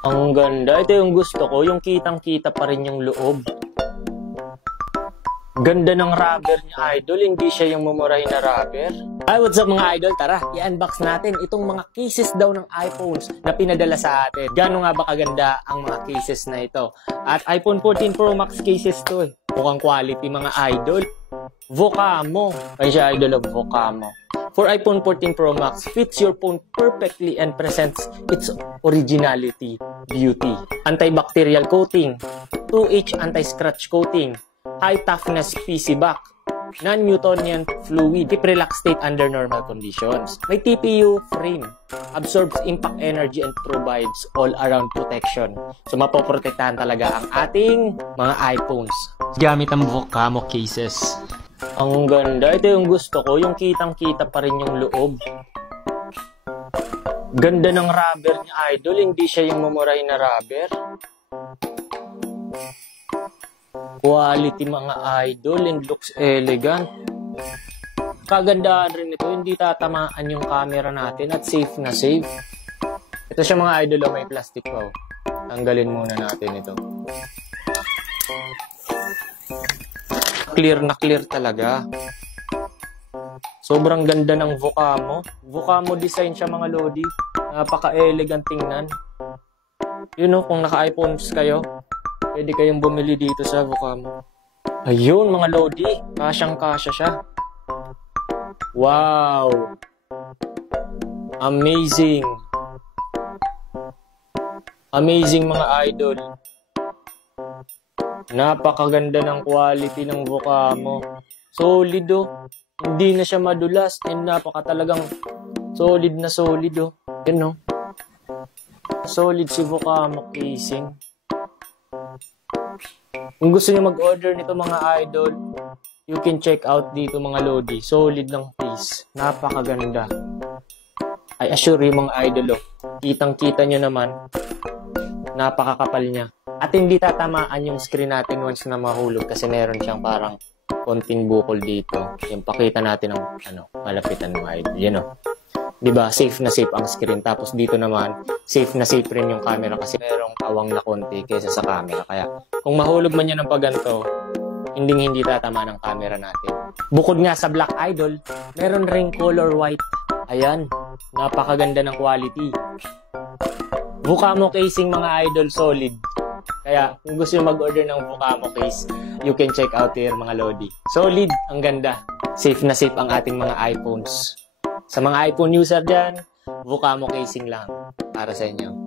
Ang ganda. Ito yung gusto ko. Yung kitang-kita pa rin yung loob. Ganda ng rubber niya, idol. Hindi siya yung mumurahin na rubber. Hi, what's up mga idol? Tara, i-unbox natin itong mga cases daw ng iPhones na pinadala sa atin. Gano'n nga ba kaganda ang mga cases na ito? At iPhone 14 Pro Max cases to eh. Mukhang quality mga idol. Vocamo. Ay siya idol of Vocamo. For iPhone 14 Pro Max, fits your phone perfectly and presents its originality, beauty. Antibacterial coating, 2H anti-scratch coating, high toughness PC back, non-Newtonian fluid, keep relaxed state under normal conditions. May TPU frame, absorbs impact energy and provides all-around protection. So mapoprotektahan talaga ang ating mga iPhones gamit ang Vocamo cases. Ang ganda. Ito yung gusto ko. Yung kitang-kita pa rin yung loob. Ganda ng rubber niya, idol. Hindi siya yung mumurahin na rubber. Quality mga idol. And looks elegant. Kagandahan rin ito. Hindi tatamaan yung camera natin. At safe na safe. Ito siya mga idol. May plastic pa. Tanggalin muna natin ito. Clear na clear talaga. Sobrang ganda ng Vocamo. Vocamo design siya mga lodi. Napaka-elegant tingnan. You know, kung naka-iPhones kayo, pwede kayong bumili dito sa Vocamo. Ayun mga lodi. Kasyang-kasya siya. Wow! Amazing! Amazing mga idol. Napakaganda ng quality ng Vocamo. Solid oh. Hindi na siya madulas. And napakatalagang solid na solid oh. Yan oh. Solid si Vocamo casing. Kung gusto niyo mag-order nito mga idol, you can check out dito mga lodi. Solid ng case. Napakaganda. I assure you mga idol oh. Kitang-kita nyo naman. Napakakapal niya. At hindi tatamaan yung screen natin once na mahulog kasi meron siyang parang konting bukol dito. Yung pakita natin ng malapitan ng idol. Yan o. Diba? Safe na safe ang screen. Tapos dito naman, safe na safe rin yung camera kasi merong awang na konti kaysa sa camera. Kaya kung mahulog man yan ng paganto, hindi tatamaan ang camera natin. Bukod nga sa black idol, meron ring color white. Ayan. Napakaganda ng quality. Vocamo casing mga idol, solid. Kaya kung gusto nyo mag-order ng Vocamo case, you can check out here mga lodi. Solid, ang ganda. Safe na safe ang ating mga iPhones. Sa mga iPhone user dyan, Vocamo casing lang para sa inyo.